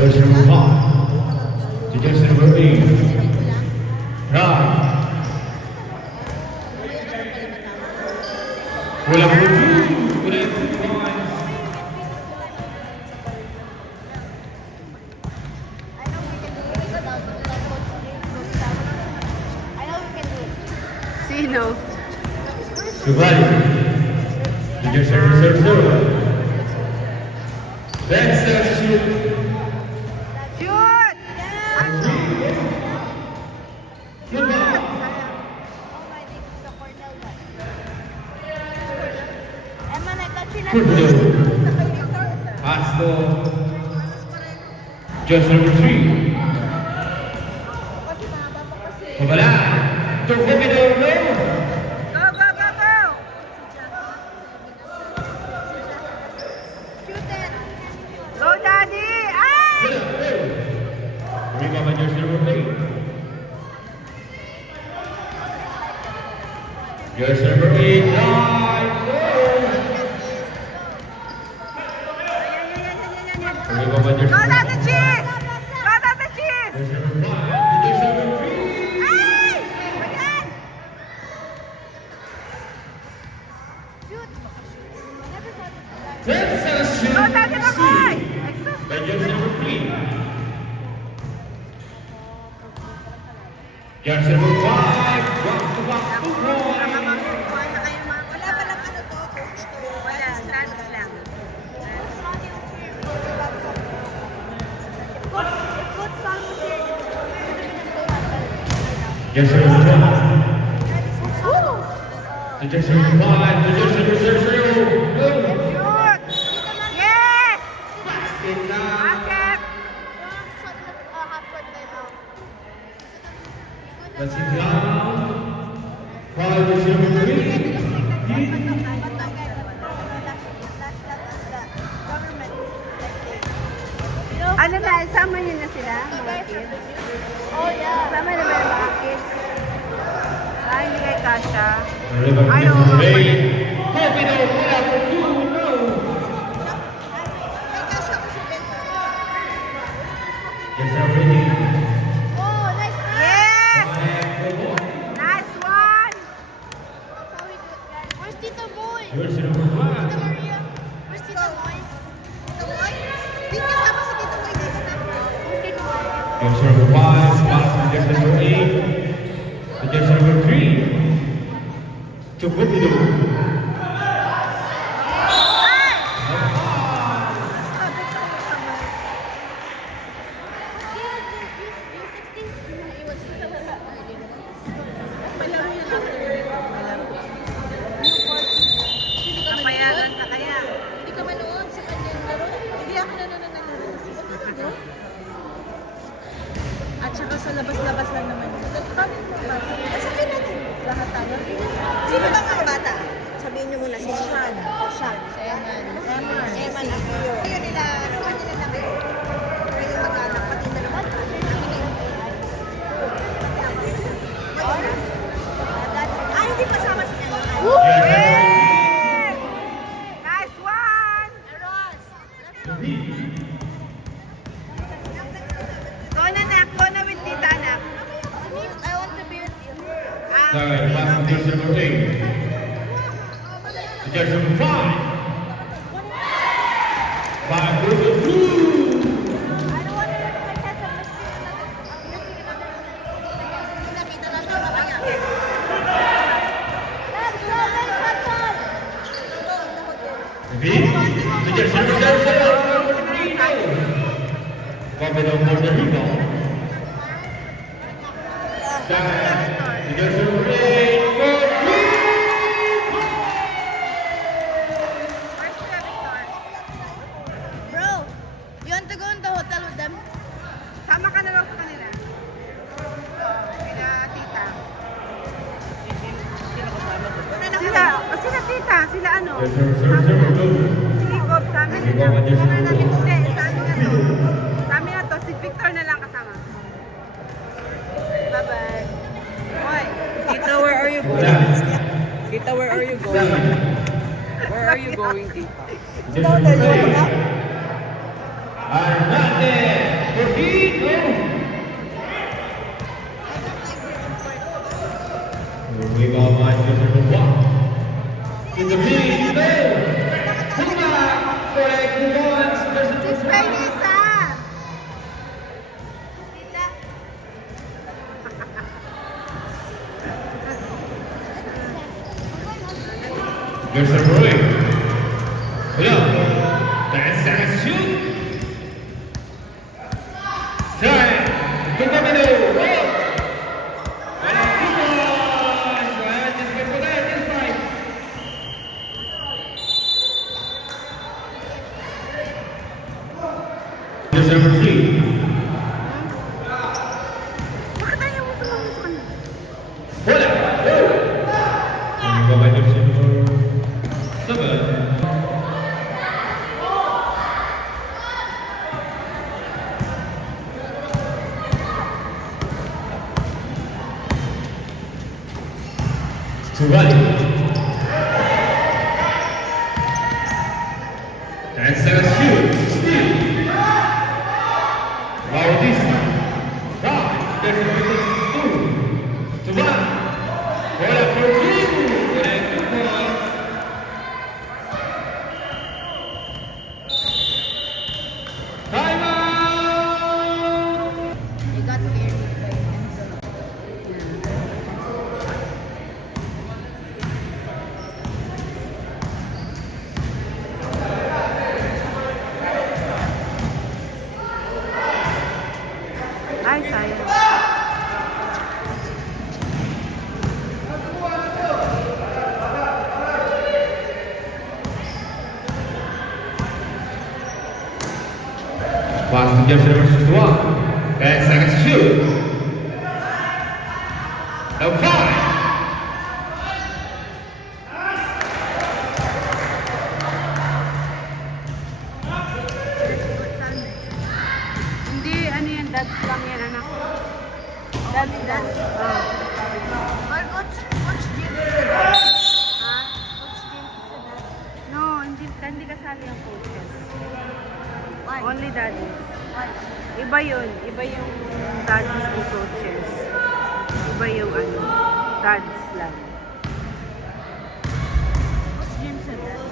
Jersey number 5 to jersey number 8. Right. Walang review. Walang points. Sino? Subali. To jersey number 0. That's a shoot. Shoot! Pass to jersey number 3. Kabala. To Kupido. Go, go, go, go! Go, Daddy! Ay! Rebound by jersey number 8. Jersey number 8. Right. Rebound by jersey Go, number 8. Daddy Cheese! Go, Daddy Cheese! Jersey number 5 to jersey number 3. Ay! Ayan! That's a shoot. Go, Daddy Makoy! By jersey number 3. Jersey number 5. Back to back to point. Wala pa lang ano to, coach. Wala, trans lang. Jersey number 12. To jersey number 5. To jersey number 0. Shoot! Yes! Basket na. Basket! That's it down. Foul by jersey number 3. Ano na, sama niyo na sila, mga kids? Sama na ba yung mga kids? Ah, hindi kay Tasha. Rebound by Ayaw, jersey number mga 8. Kupido. Wala for 2. No. Jersey number 8. Yes! Nice one! Jersey number 5. Jersey number 5. Pass to jersey number 8. To jersey number 3. To Kupido. Napayagan ka kaya? Hindi ka manood sa kanyang laro. Hindi ako nanonood ng laro. At saka sa labas-labas lang naman. Bakit mo ba? Sabihin natin. Lahat tayo. Sino ba mga bata? Sabihin niyo muna si Sean. Sean. Eman. Eman Aquio. Yun nila, ano kanila lang. Pwede mag-anak pati na naman. Ah, hindi pasama si ano. Yes! Nice one! Go na, Nak. Go na with Tita, Anak. I want to be with you. Sorry, pass to jersey number 8. To jersey number 5. 5 goes to 2. I don't want to let my cat on the Nakita na siya mamaya. V. To jersey number 0. Kupido for the rebound. To jersey number 8. Where's the Victor? Bro, you want to go in the hotel with them? Sama ka na lang sa kanila. Kaya Tita. Sila Tita. Sila ano? Jersey number 0. Si Jacob, sa amin na lang. Hindi, sa amin na to. Sa amin na to. Si Victor na lang kasama. Bye-bye. Hoy. Tita, where are you going? Tita, where are you going? Where are you going, Tita? Suggestion number 3. Hernandez Trujillo. Moving on by suggestion number 1. To the lead, no. Puma, correct, move on. Suggestion number 2. Vanessa! There's a Roy. Hello. That's shoot. Try. Good number 2. Number 3. Bakit ayaw mo sumama sa kanila? Wala. Moving on by suggestion number 7. To right. That's a shoot. Steal. Bautista. Right. That's a two. To right. Bola for two. And good ball. Time out. You got cleared by Enzo. Ay, sayang. Pass to Jersey number 61. 10 seconds to shoot. No 5. Hindi, ano yan, dads lang yan, anak. Dads lang. Ah. Or Coach Jim is the dad. Ha? Coach Jim is the dad. No, hindi kasali ang coaches. Why? Only daddies. Why? Iba yun. Iba yung daddies ni coaches. Iba yung ano, dads lang. Coach Jim is the dad.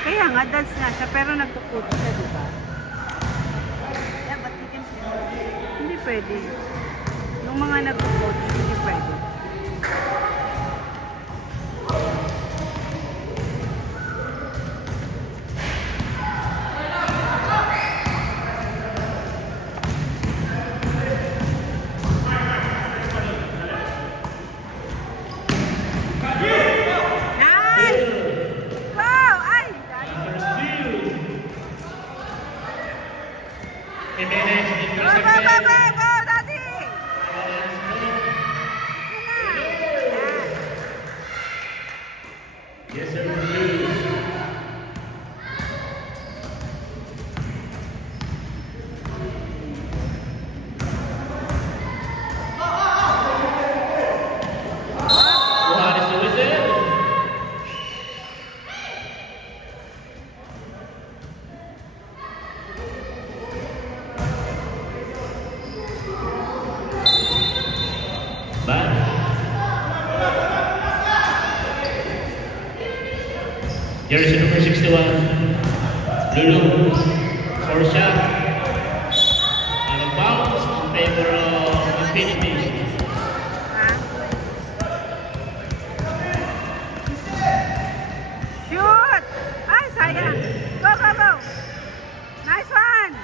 Kaya nga, dads na siya, pero nagko-coach siya, di ba? Yeah, but he can play. Hindi pwede. Yung mga nagko-coach, hindi pwede. Nice! Go! Ay! Jimenez Go, go, go, go, go, Daddy! Yes, sir. Number 2. What is the whistle? Bad. Jersey number 61. Lulu. For shot. Out of bounds in favor of Infinity. Ha? Shoot! Ay, sayang! Go, go, go! Nice one!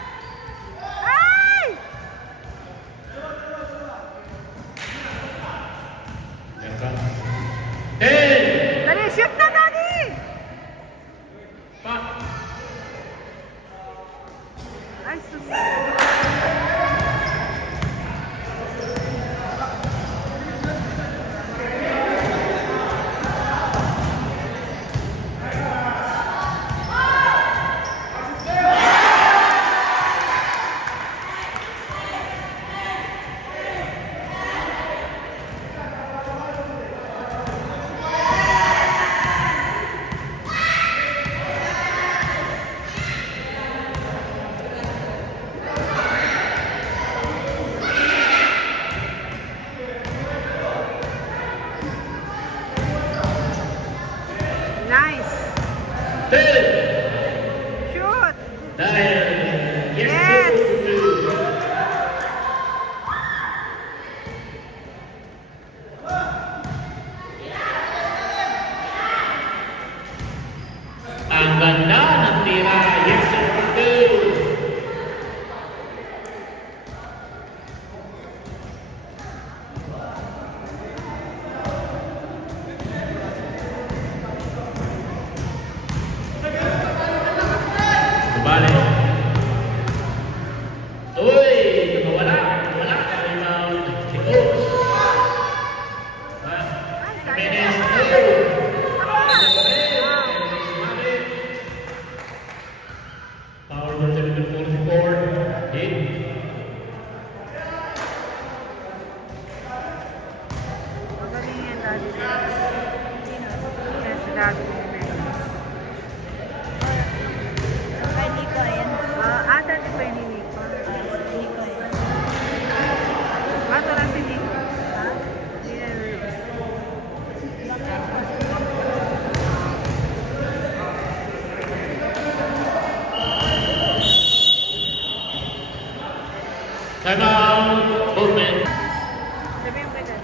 Ay! Hey! Dali, shoot na, Daddy! Back. Ay, sus. Nice. 10. Shoot. 9. Yes. Yes. 2. Ang ganda ng tira. Yes, sir. 2. Bale. Uy, nawala. Nawala. Rebound. Si Coach. Menes. Power version number 44. Hit. Magaling yan, Daddy. Yes, Daddy. Kay Nico, ayan. Daddy pa yung Nico. Nico, ayan. Bato lang si Nico. Hindi na Time out. Movement. Sabihin ko dyan.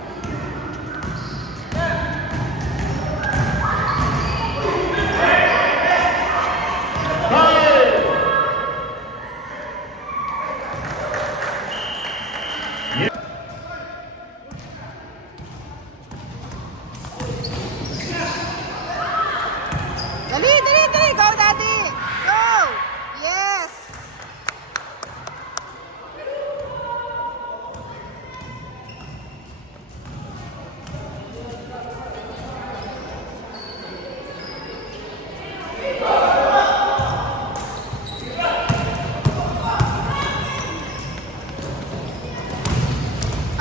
Five. Dali, dali, dali. Go, Daddy. Go. Yes.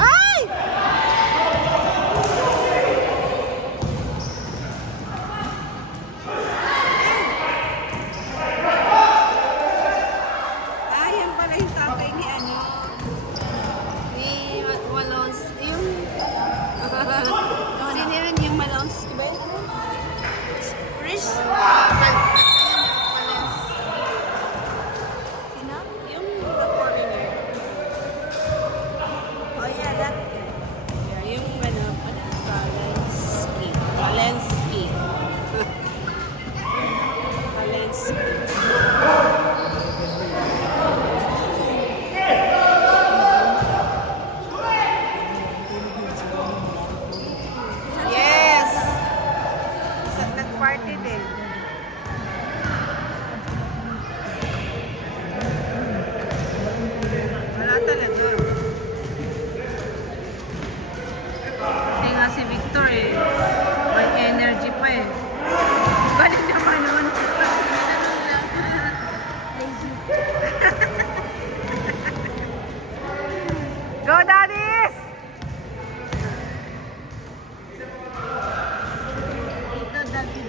Ay! Yan pala yung tatay ni ano. Ni Malons. Yung... Sino yun yung Malons? Iba yun? Chris? Malons. Sino? Yung foreigner. Oh yeah, that guy. Yeah, yung ano, Valensky. Valensky. Valensky. Yes! Nag-party din. Wala talaga. Hindi nga si Victor eh. May energy pa eh. Balik naman nun. Go, Daddies! Ito, Daddy.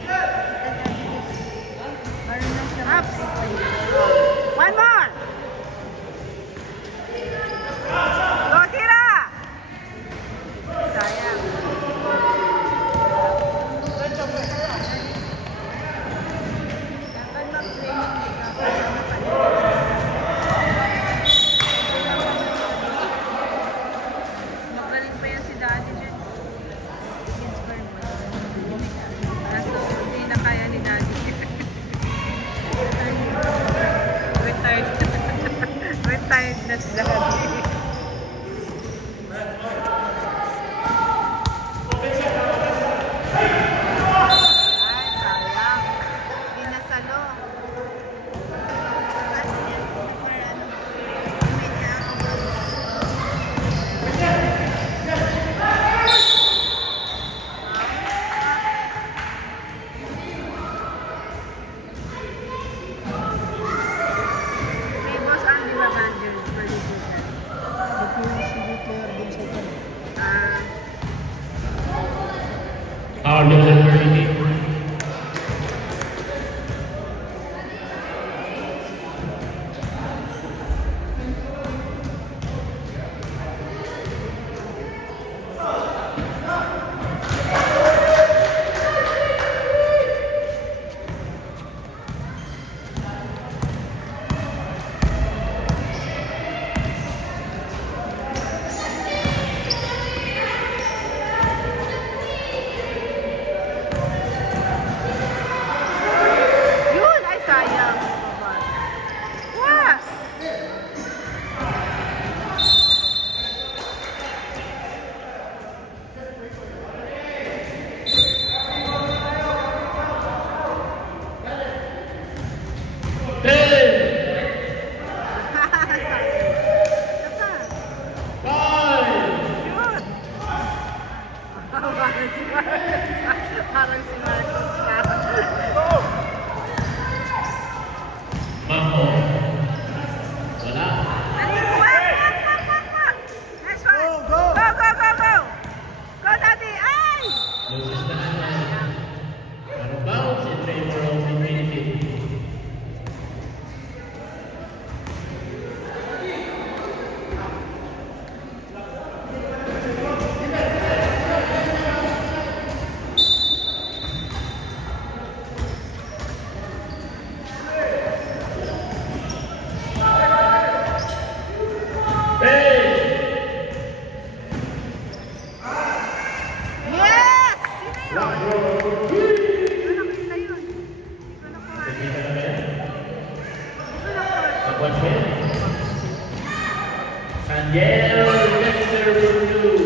Yale Mr. Blue.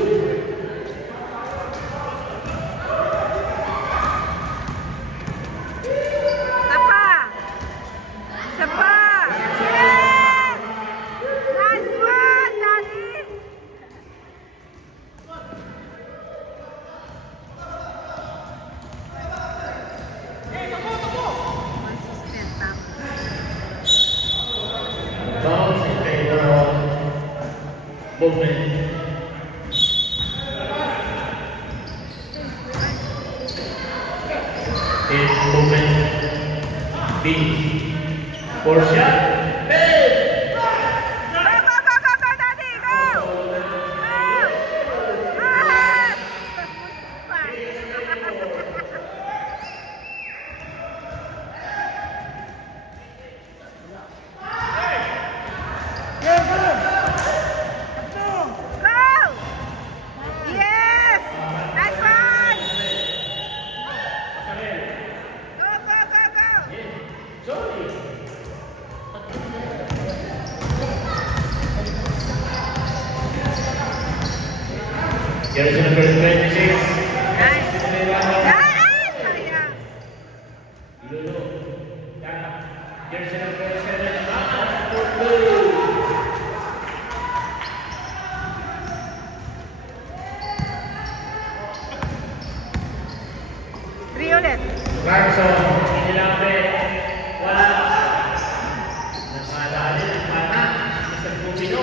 Isa pa! Isa pa! Yes! Nice one, Daddy! Consistent, tama. Bounce in favor of movement. In movement B. For shot. Hey! Go, go, go, go, go, Daddy! Go! Go! Ah! Go! Yes! Nice one! Go, go, go, go! Sorry. Here's number 26. Nice! Nice! Sayang! Lulu. Here's number 7. For blue. Three ulit. Clarkson, inilapit. Wala. Nakadali ng pana. Mr. Cubino.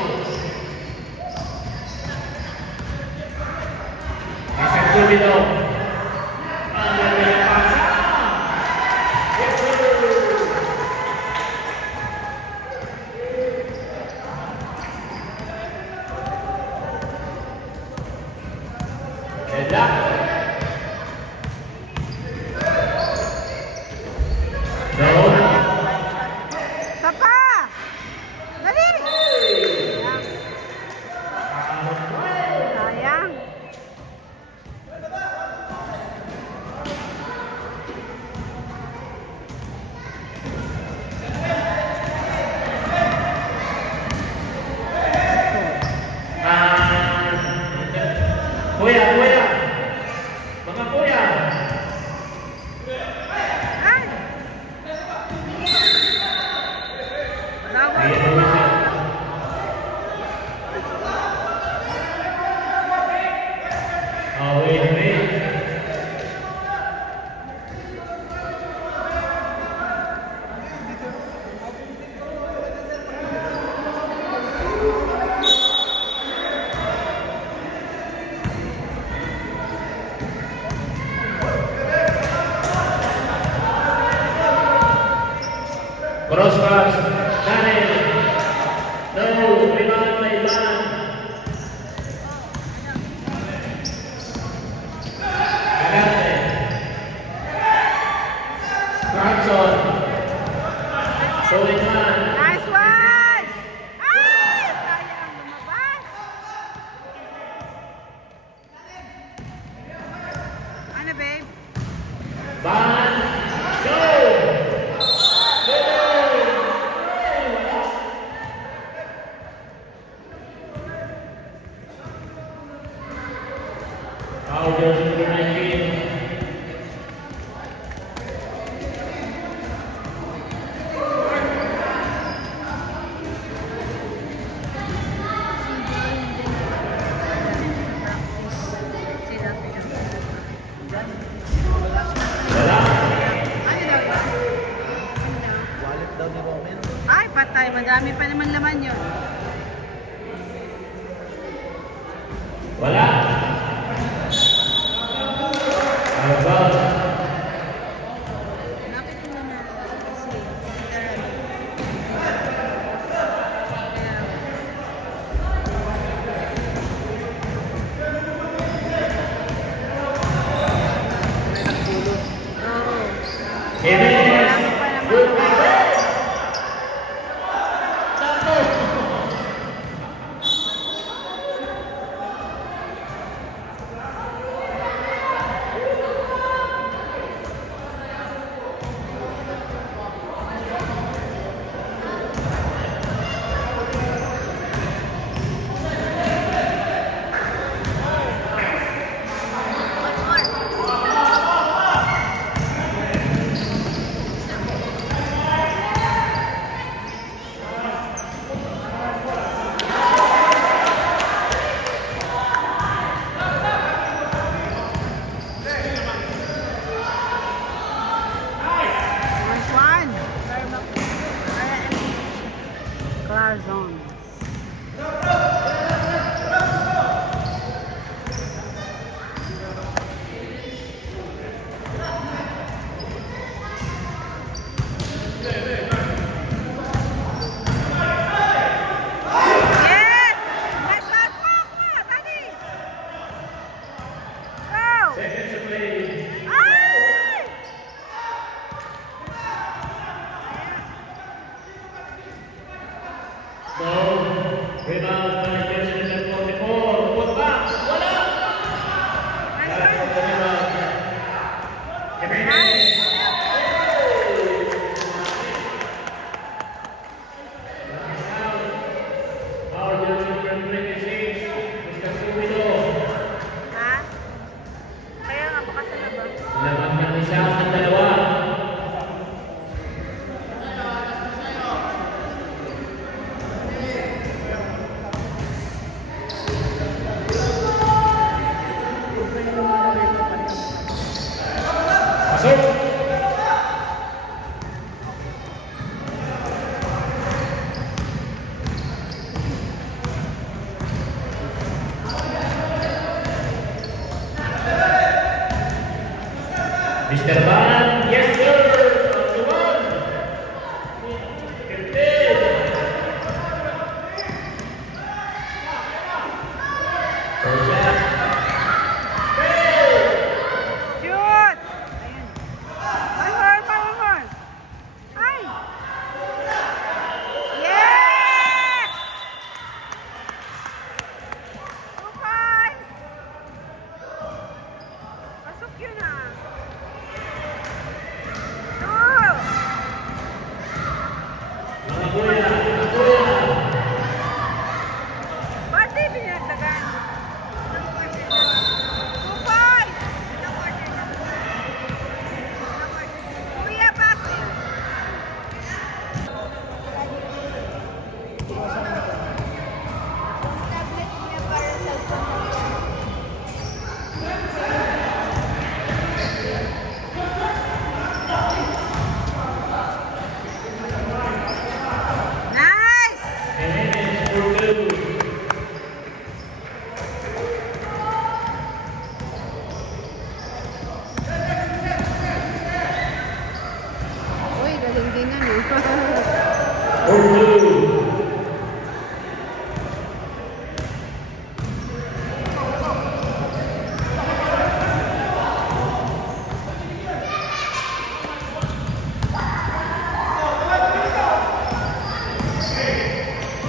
Mr. Cubino. Ang ganda ng pasa. Yes, sir. Headlock. No. Isa pa! Dali! Sayang. Kuya, kuya. Mga kuya. Ay! Tawag. Ayan naman siya. Oh, wait, wait. Crosspass, Daniel. No, rebound by Ivan. Agarte. Clarkson. Going man. Nice one! Ay! Sayang, lumabas. Ano, babe? Van. Go! Foul jersey number 19. Wala. Ano daw ba? Wallet daw ni Roman. Ay, patay. Madami pa naman laman yun. Wala. About. Napitin na na kasi literal. Jimenez. Good play. Satu. Corazon. Yes! Let's go! Come on, Daddy! Go! Seconds to play. Ay! So, rebound by jersey number 44. Put back. Wala. That's for the rebound. Jimenez. Our jersey number 26. Mr. Subido. Ha? Kaya nga baka sa labas. Laban ng isa at dalawa. Pasok. Mr. Van, yes sir, on the one. 15. First shot. Shoot! Ayan. One more. Ay! Yes! 2 points! Pasok yun ah. 2! Mga kuya, mga kuya. Ba't di pinagdagan? 2 points! Kuya, bakit? Tablet niya para cellphone. Nice! Jimenez for two. Uy, galing din ano. For two.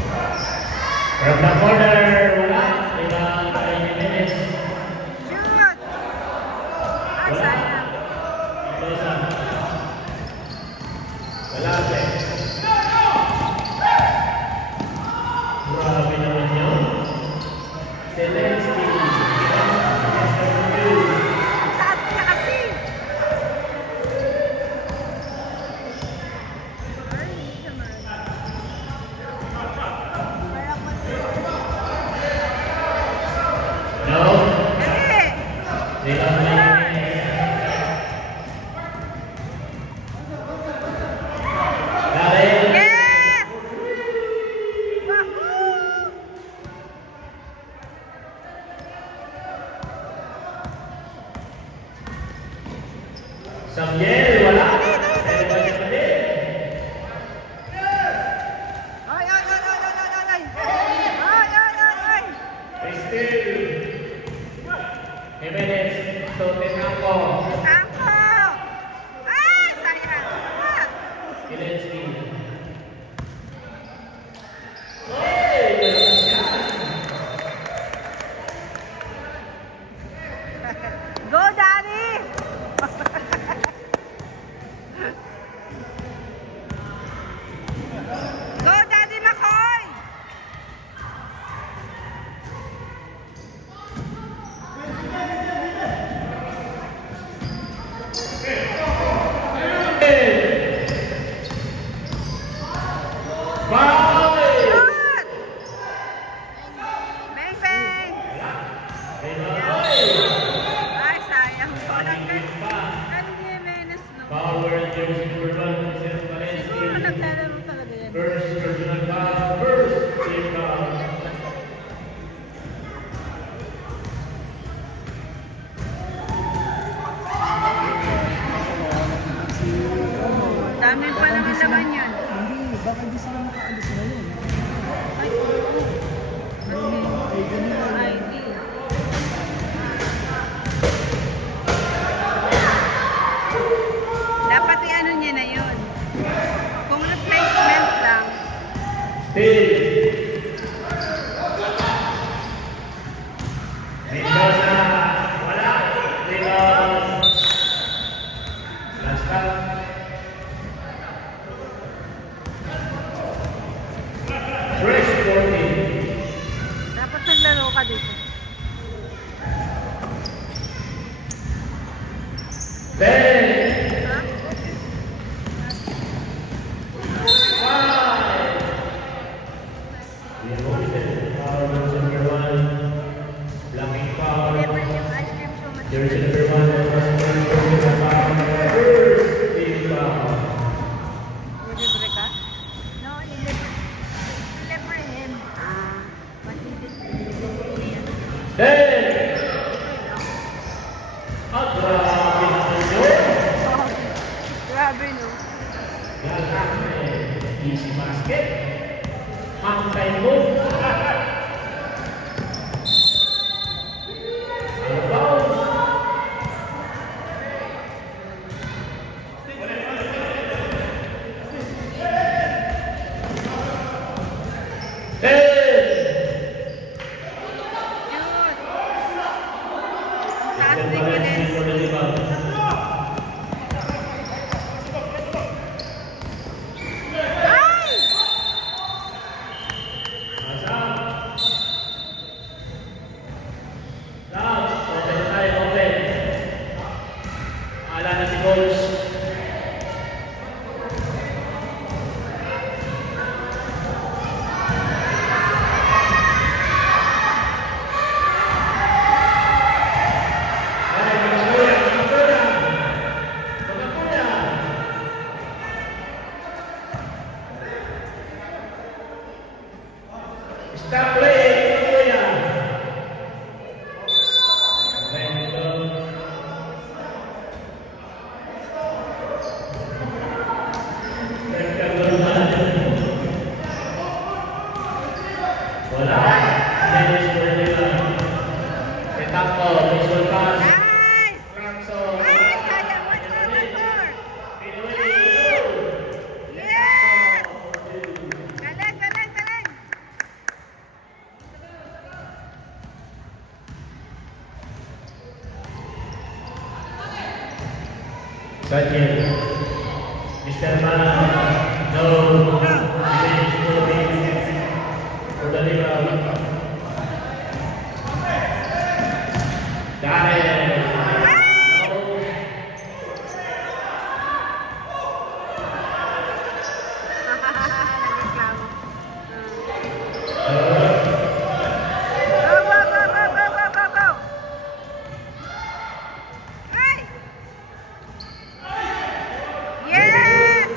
From the corner, wala. Rebound by Jimenez. Shoot! Ay, sayang. Mendoza. Galate. Grabe naman yun. Zelensky. Taas niya kasi. Ay, hindi siya No. Dali! Rebound by Jimenez. Galing. Yes! Wahoo! Samuel, wala. Pero ba niya pa din? Ay, ay, ay, ay, ay, ay, ay! Ay, ay, ay, ay! Cristil. Jimenez. Tottenham. Campo! Ay, sayang! Ah! Zelensky. Hey, dalawa siya. Go, Daddy! Go, Daddy McCoy! Foul! Shoot! Bang, bang! Ay, sayang. Galing ni Jimenez, no? Power jersey number 1, Mr. Siguro Valencia. naglalaro talaga yan. First personal foul, first Amin pa naman naman yan. Hindi, baka hindi sila makaalis ngayon. Ay, oo. Ay, ganun lang. ID. Dapat i-ano niya na yun. Kung replacement lang, Still. Mendoza. Wala. Rebound. Last time. Fresh 14. dapat naglaro ka dito. Then. Ha? Never yung ice cream so much. Libre ka? No, deliver him. Ah. But he did Grabe no. Easy basket. Hangkay mo. Yun. Taas ni Giles. Ay! Ala na si Coach. Stop playing, Kuya. Wala. Dennis Cordela. Etapo, visual pass. Nice! Franco. Ay, sayang. One more. Pinoy. Yes! Galing, galing, galing. Sajid. Mr. Man. No. Dennis Cordela. Dahil. Nagreklamo. Go, go, go, go, go, go, go, go. Ay! Yes!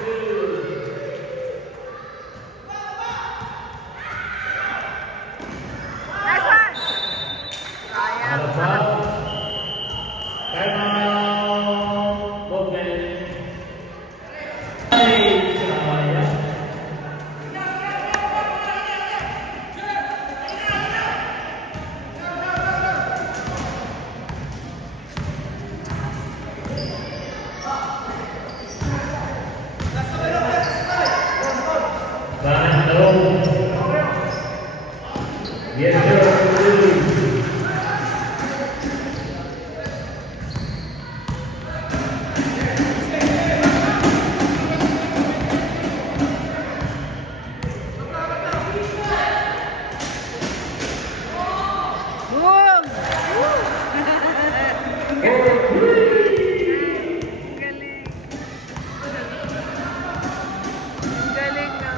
Nice one! Sayang. Yes, sir. Boom! Galing. Galing na.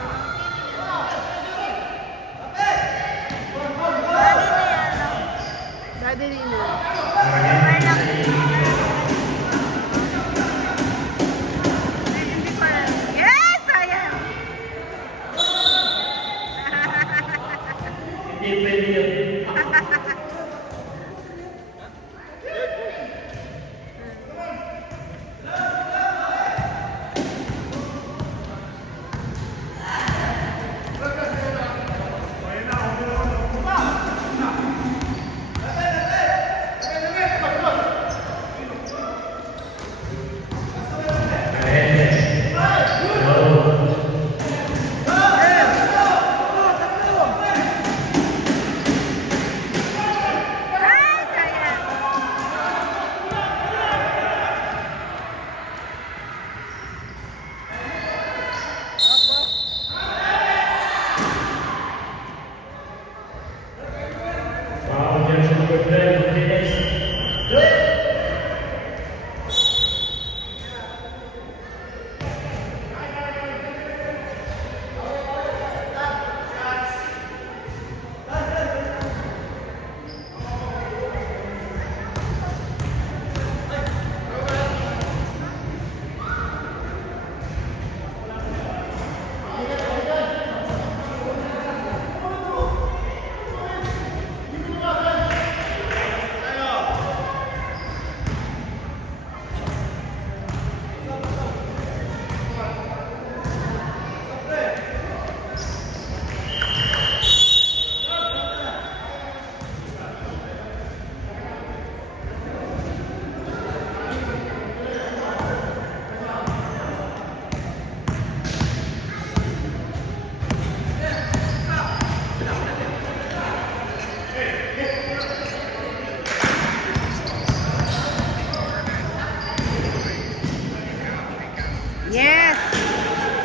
Yes.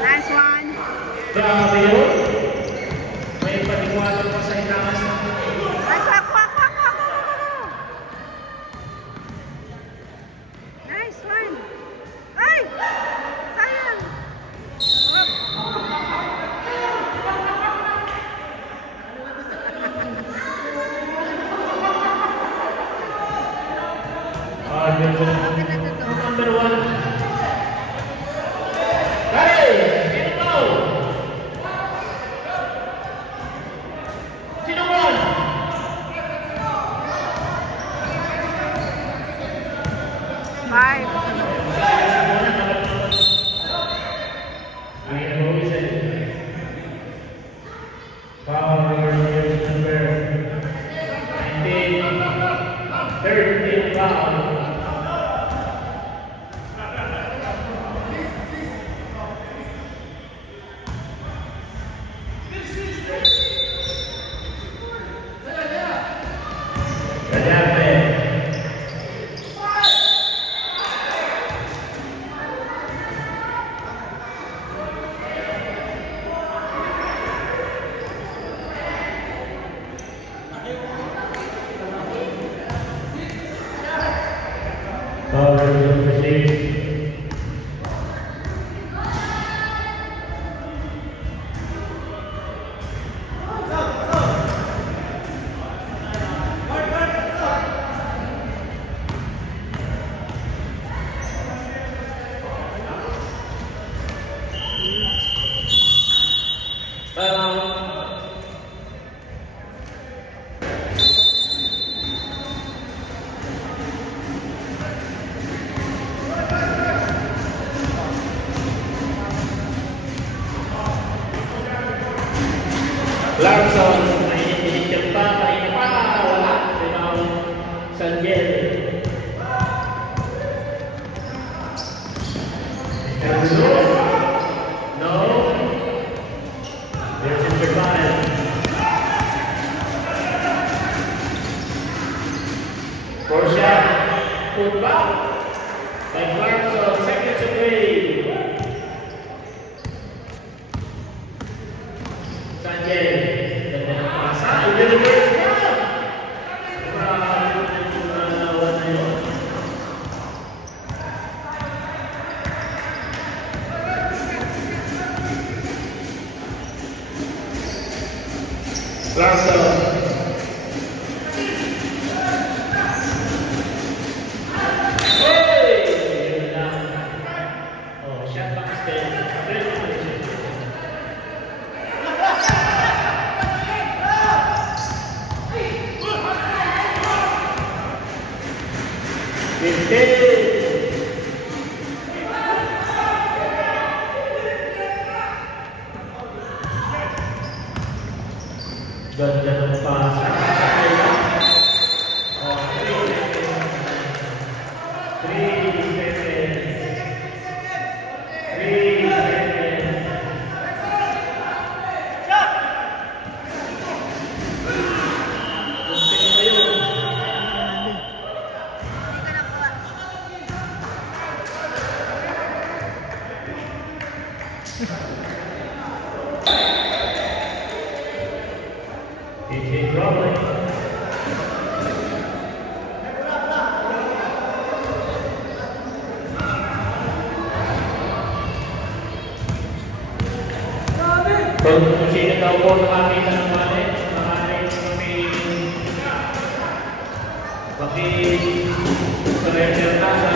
Nice one. Grabe yun. May patiwala pa sa inaas ng Nice one. Kwak, kwak, kwak, kwak, kwak. Nice one. Ay! Sayang. Number 1. Hey! Sino mo? Sino mo? Five. Ang ina-always ay power is number 19. 13 foul. Power is number 6. Larson, mainit-init pa, wala. Sinang Sanjel. No. There's number 5. Four shot. Put back. By Clarkson, seconds away. Sanjay, ganda ng pasa. I-deliver na! Grabe yung nanawa na yun. Larson. Hey! Yun lang. Oh, shot back step. Ganda ng pasa. Oh, 3 seconds. 3 seconds. Gusto ko yun. DJ Robert. Kung sino daw po nakakita ng mali, maaaring surrender na sa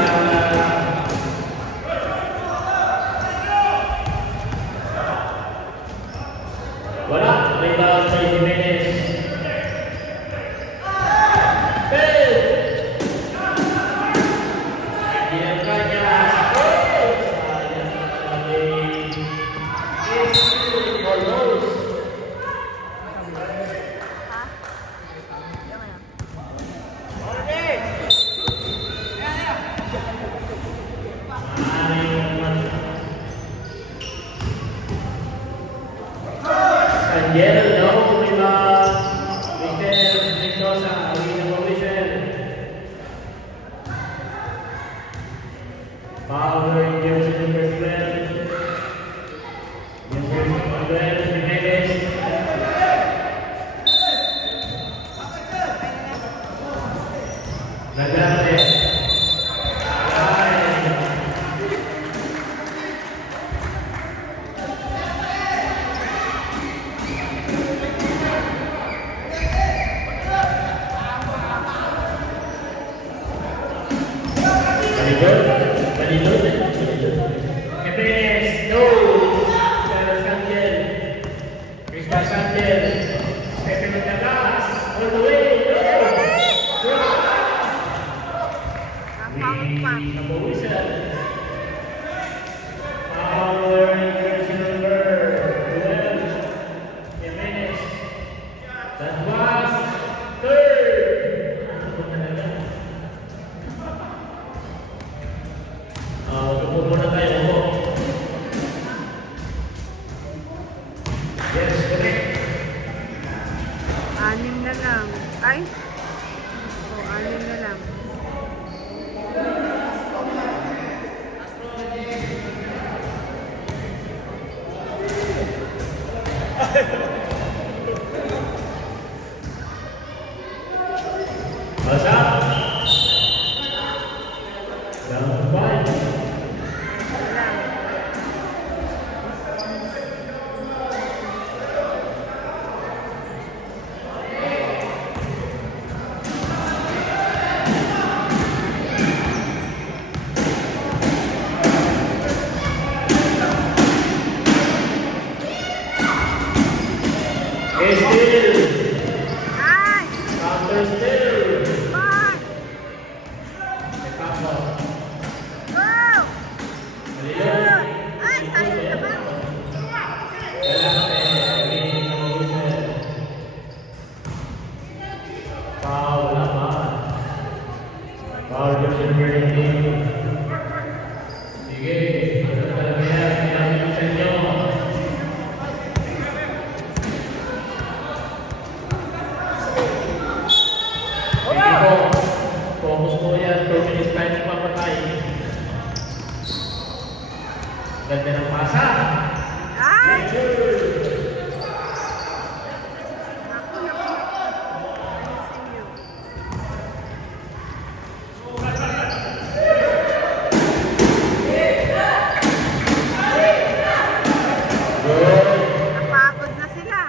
wala, may lahat sa Jimenez. Angel, no, may mga pasa. Ay! Ako na po. Inyo. Napagod na sila.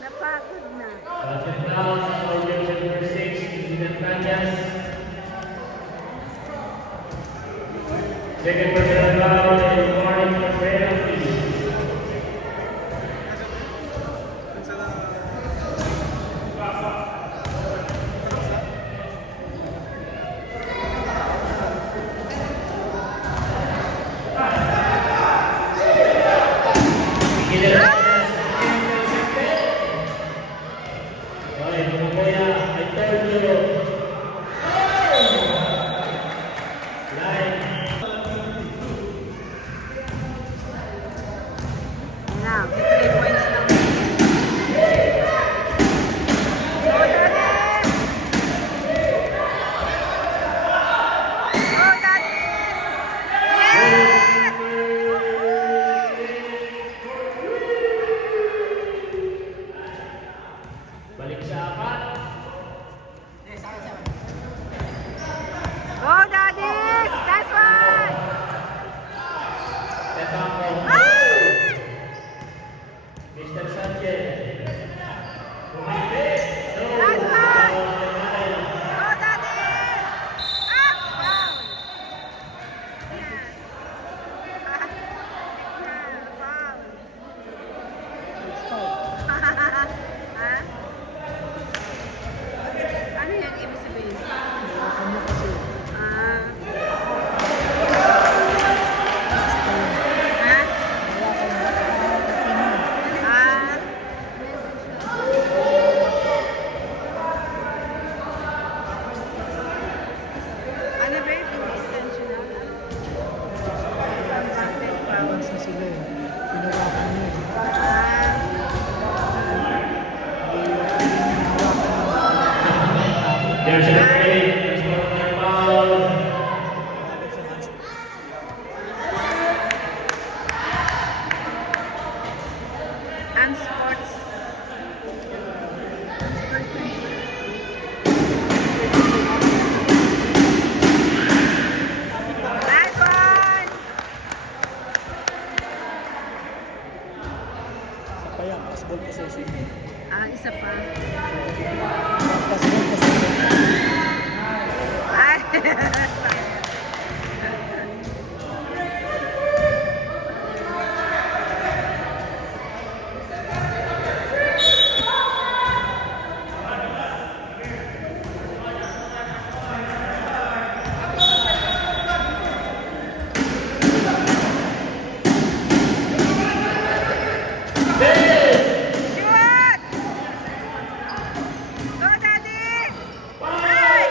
Napagod na. Second down for Division number 6, President Cañas. Second personal foul and warning for penalty. Ay, Mamoya, I told you. Line. Na, 3 points lang. Go, Daddy! Go, Daddy! Yes! Balik sa apat. Go, Daddy! That's one! Set up for Ay! Mr. Sanchez. That's one! Go, Daddy! Ah! Foul! Yeah. Ah. Yeah, foul. Ha? Ano yan ibig sabihin? Ano kasi, Ah. Ha? Ah. Ano ba yun? Intentional? balance na sila eh. Hinawakan niya eh. Ah. There's a break. There's one foul. And sports. Nice one! Pa yan, pass ball possession. Ah, isa pa. Pass ball possession. Ay! Shoot! Go, Daddy! Ay!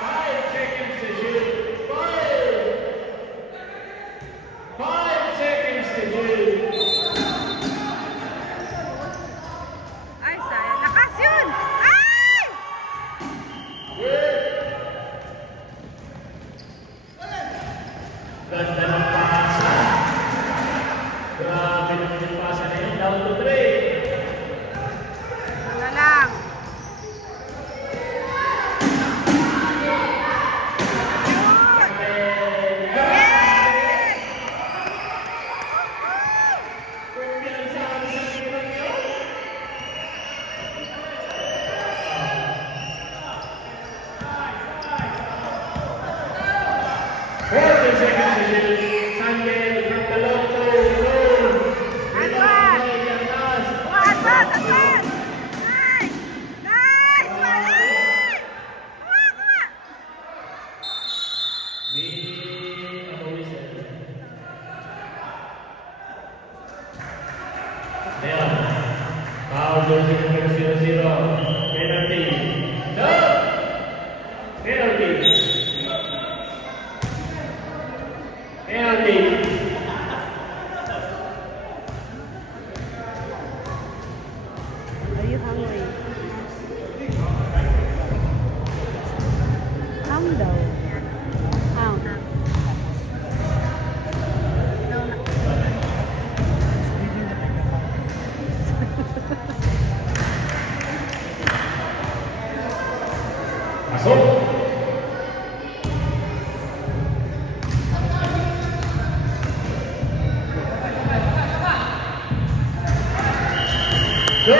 5 seconds to shoot. 5 seconds to shoot. Ay, sayang. Lakas yun! Ay! Ganda ng pasa. Grabe naman yung pasa na yun. Down to 3. Ano lang? Shoot! Yes! Fourteen seconds to shoot. Sanchez from the long throw. Atlas! Atlas. Oh, atlas! Atlas! Nice! Nice! One! Ay! Kuha! Kuha! Foul jersey number 00. Penalty. No! Penalty. Penalty. Pasok. Go!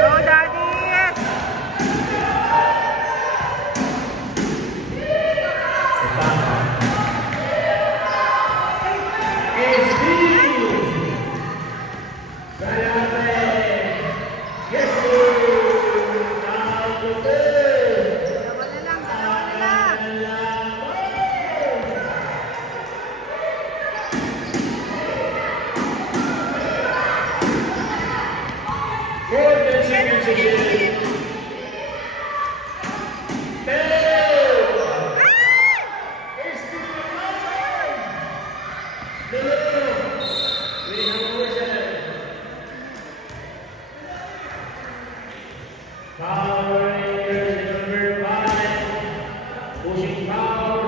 Go, Daddy! Dalawa na lang, dalawa na lang. Power Rangers number 5, pushing foul.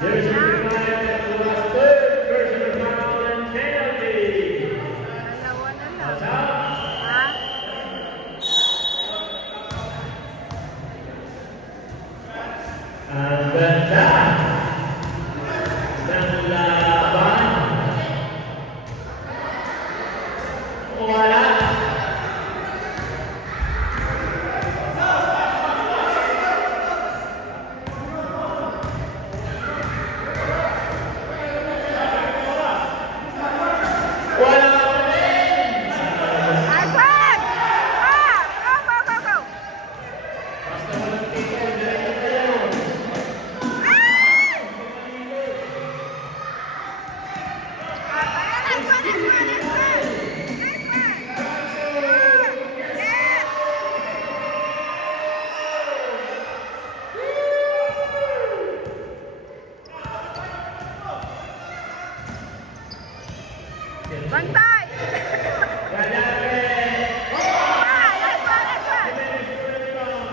Jersey number 5 that was third personal foul and penalty. Dalawa na lang. That's out. Ha? Ang ganda ng laban. Wala. Wala pa rin. Asan? Ah! Go, go, go, go! Basta walang tito, diretso tayo. Nice one, nice one, nice one! Yes! Bantay! Wala rin. Ah, nice one, nice one!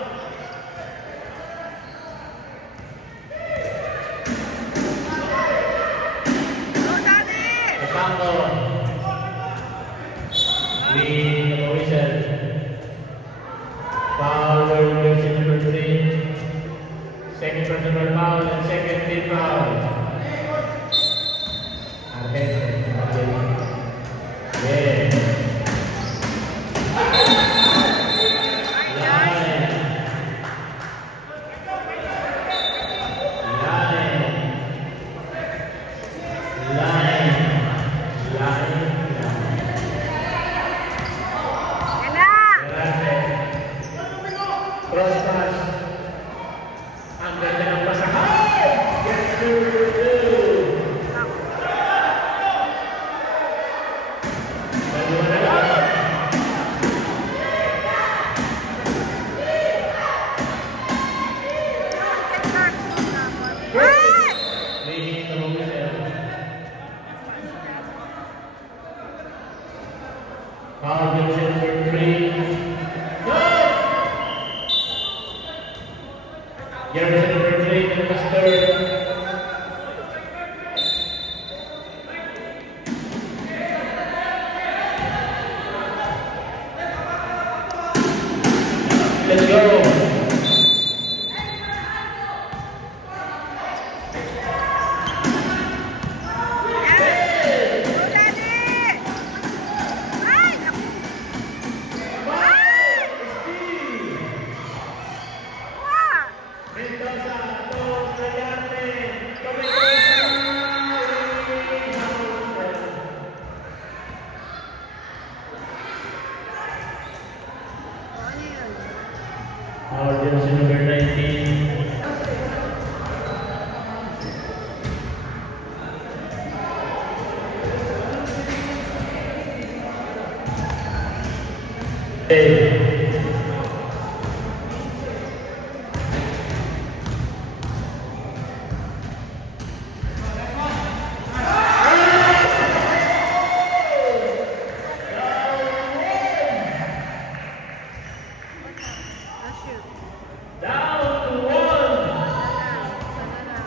Go, Daddy! Ocampo. Green, number whistle. Foul, jersey number 3. Second personal foul and second team foul. Argente. Yeah. Yan na! Cross pass. Ang ganda ng pasahan. Yes, two. Dalawa na lang. Hey! Leading the whistle. Foul, jersey number 3. Go! Jersey number 3, that was third. Let's go. Yes! Go, Daddy! Ay! Naku! Ay! Wow! Mendoza, Tom, Rayate, Ano yun? Our jersey number 19. Hey. Ah, shoot. Down to 1. Sana na.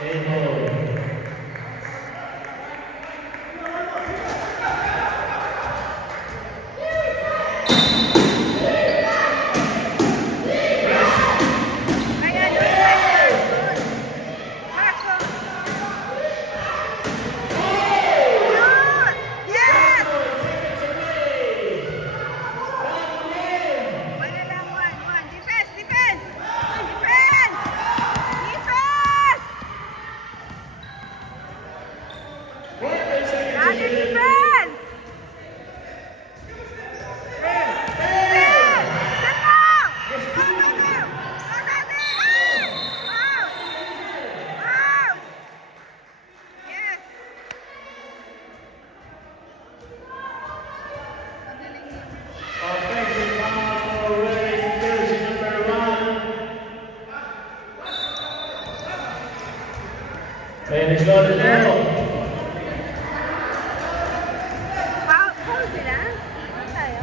Table. Kaya doon tayo. Marco. Yun! Yes! Wala lang, one. Defense! Defense! Defense! Defense! Dali, defense! Offensive foul for Red jersey number 1. And it's going to go. Foul sila? Foul tayo?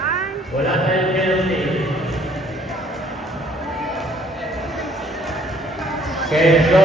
Ay, Wala tayong penalty. Okay, let's go.